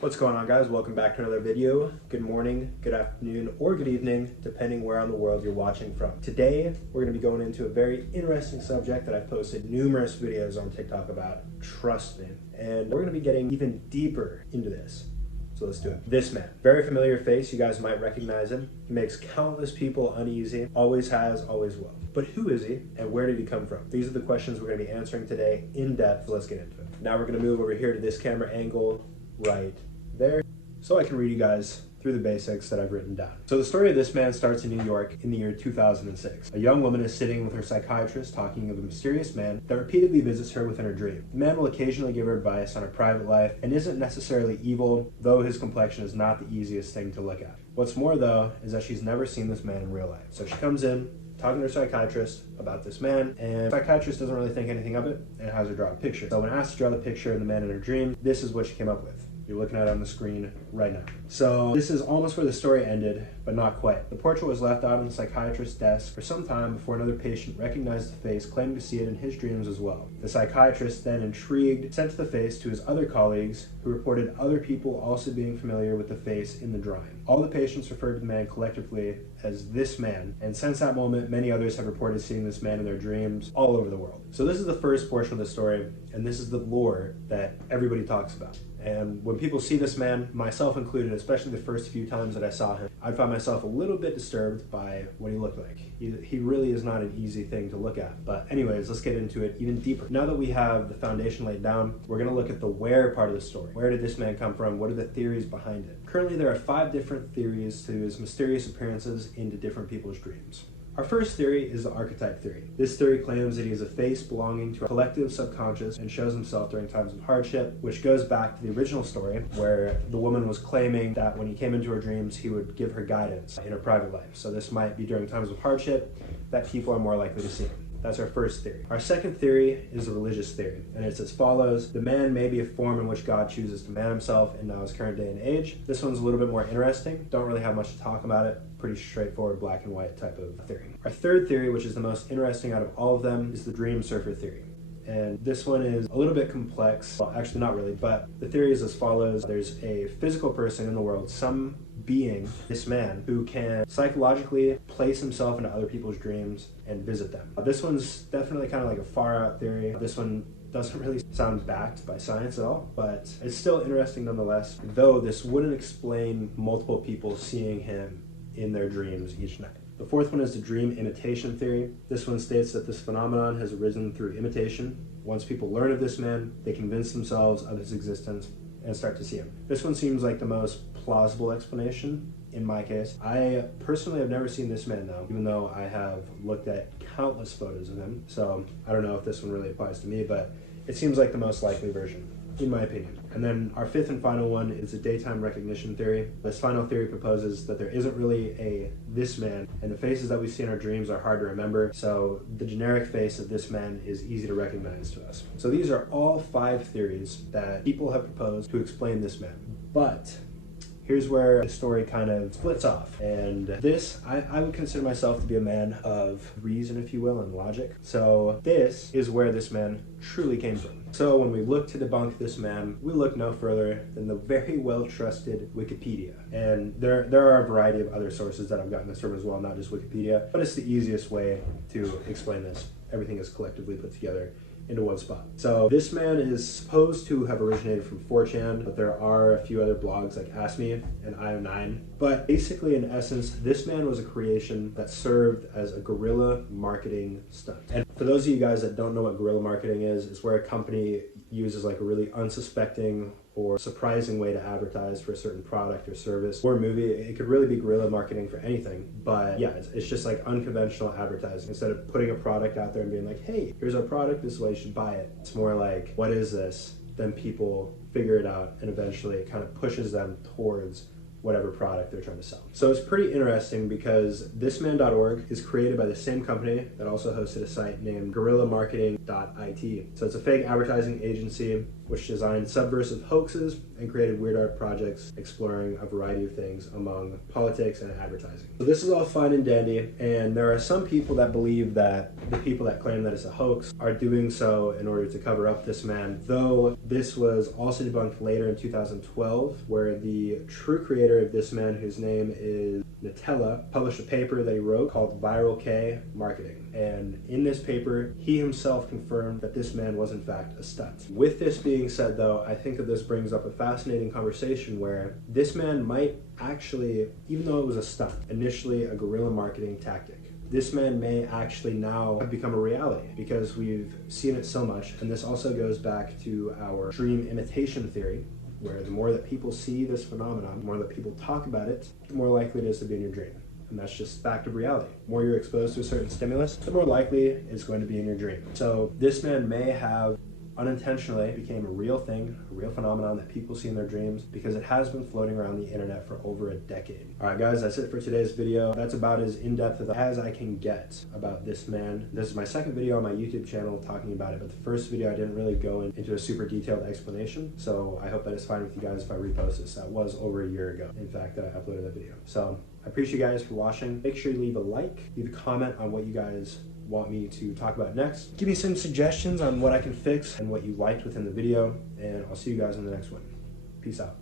What's going on, guys? Welcome back to another video. Good morning, good afternoon, or good evening, depending where on the world you're watching from. Today, we're going to be going into a very interesting subject that I've posted numerous videos on TikTok about. Trust me. And we're going to be getting even deeper into this. So let's do it. This man, very familiar face. You guys might recognize him. He makes countless people uneasy. Always has, always will. But who is he and where did he come from? These are the questions we're going to be answering today in depth. So let's get into it. Now we're going to move over here to this camera angle right there, so I can read you guys through the basics that I've written down. So the story of this man starts in New York in the year 2006. A young woman is sitting with her psychiatrist talking of a mysterious man that repeatedly visits her within her dream. The man will occasionally give her advice on her private life and isn't necessarily evil, though his complexion is not the easiest thing to look at. What's more though, is that she's never seen this man in real life. So she comes in, talking to her psychiatrist about this man, and the psychiatrist doesn't really think anything of it and has her draw a picture. So when asked to draw the picture of the man in her dream, this is what she came up with. You're looking at it on the screen right now. So this is almost where the story ended, but not quite. The portrait was left out on the psychiatrist's desk for some time before another patient recognized the face, claiming to see it in his dreams as well. The psychiatrist, then intrigued, sent the face to his other colleagues, who reported other people also being familiar with the face in the drawing. All the patients referred to the man collectively as this man, and since that moment, many others have reported seeing this man in their dreams all over the world. So this is the first portion of the story, and this is the lore that everybody talks about. And when people see this man, myself included, especially the first few times that I saw him, I'd find myself a little bit disturbed by what he looked like. He really is not an easy thing to look at. But anyways, let's get into it even deeper. Now that we have the foundation laid down, we're going to look at the where part of the story. Where did this man come from? What are the theories behind it? Currently, there are 5 different theories to his mysterious appearances into different people's dreams. Our first theory is the Archetype Theory. This theory claims that he is a face belonging to a collective subconscious and shows himself during times of hardship, which goes back to the original story where the woman was claiming that when he came into her dreams, he would give her guidance in her private life. So this might be during times of hardship that people are more likely to see him. That's our first theory. Our second theory is the religious theory, and it's as follows. The man may be a form in which God chooses to man himself in now his current day and age. This one's a little bit more interesting. Don't really have much to talk about it. Pretty straightforward, black and white type of theory. Our third theory, which is the most interesting out of all of them, is the dream surfer theory. And this one is a little bit complex. Well, actually not really, but the theory is as follows. There's a physical person in the world, some being, this man, who can psychologically place himself into other people's dreams and visit them. This one's definitely kind of like a far out theory. This one doesn't really sound backed by science at all, but it's still interesting nonetheless, though this wouldn't explain multiple people seeing him in their dreams each night. The fourth one is the dream imitation theory. This one states that this phenomenon has arisen through imitation. Once people learn of this man, they convince themselves of his existence and start to see him. This one seems like the most plausible explanation in my case. I personally have never seen this man though, even though I have looked at countless photos of him. So I don't know if this one really applies to me, but it seems like the most likely version, in my opinion. And then our fifth and final one is the daytime recognition theory. This final theory proposes that there isn't really a this man, and the faces that we see in our dreams are hard to remember, so the generic face of this man is easy to recognize to us. So these are all 5 theories that people have proposed to explain this man. But here's where the story kind of splits off. And this, I would consider myself to be a man of reason, if you will, and logic. So this is where this man truly came from. So when we look to debunk this man, we look no further than the very well-trusted Wikipedia. And there are a variety of other sources that I've gotten this from as well, not just Wikipedia, but it's the easiest way to explain this. Everything is collectively put together into one spot. So this man is supposed to have originated from 4chan, but there are a few other blogs like Ask Me and IO9. But basically, in essence, this man was a creation that served as a guerrilla marketing stunt. And for those of you guys that don't know what guerrilla marketing is, it's where a company uses like a really unsuspecting or surprising way to advertise for a certain product or service or movie. It could really be guerrilla marketing for anything, but yeah, it's just like unconventional advertising. Instead of putting a product out there and being like, hey, here's our product, this is why you should buy it. It's more like, what is this? Then people figure it out, and eventually it kind of pushes them towards whatever product they're trying to sell. So it's pretty interesting because thisman.org is created by the same company that also hosted a site named guerrillamarketing.it. So it's a fake advertising agency which designed subversive hoaxes and created weird art projects exploring a variety of things among politics and advertising. So this is all fine and dandy, and there are some people that believe that the people that claim that it's a hoax are doing so in order to cover up this man, though this was also debunked later in 2012, where the true creator of this man, whose name is Nutella, published a paper that he wrote called Viral K Marketing. And in this paper, he himself confirmed that this man was in fact a stunt. With this being said though, I think that this brings up a fascinating conversation where this man might actually, even though it was a stunt, initially a guerrilla marketing tactic, this man may actually now have become a reality because we've seen it so much. And this also goes back to our dream imitation theory, where the more that people see this phenomenon, the more that people talk about it, the more likely it is to be in your dream. And that's just fact of reality. The more you're exposed to a certain stimulus, the more likely it's going to be in your dream. So this man may have unintentionally became a real thing, a real phenomenon that people see in their dreams because it has been floating around the internet for over a decade. All right, guys, that's it for today's video. That's about as in-depth as I can get about this man. This is my second video on my YouTube channel talking about it, but the first video I didn't really go into a super detailed explanation, so I hope that it's fine with you guys if I repost this. That was over a year ago, in fact, that I uploaded that video. So I appreciate you guys for watching. Make sure you leave a like, leave a comment on what you guys want me to talk about next. Give me some suggestions on what I can fix and what you liked within the video, and I'll see you guys in the next one. Peace out.